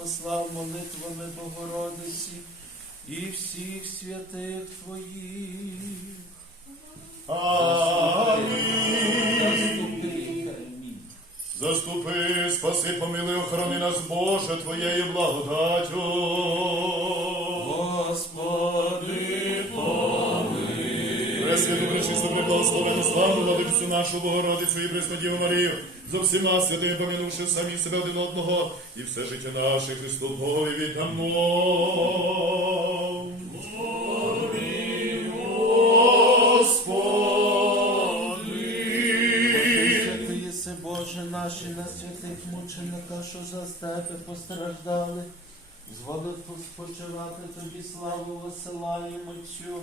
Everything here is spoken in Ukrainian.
послав молитвами Богородиці і всіх святих Твоїх. Амінь. Заступи, спаси, помилуй, охорони нас, Боже, Твоєю благодаттю. Господи, Пресвяту, пречисту, преблагословену, славну владицю нашу Богородицю і Преснодіву Марію, за всіма святими помінувши самі себе один одного, і все життя наше Христу Богові віддамо. Боже наші на святих мучениках, що за тебе постраждали. Зводи спочивати тобі славу висилаємо Отцю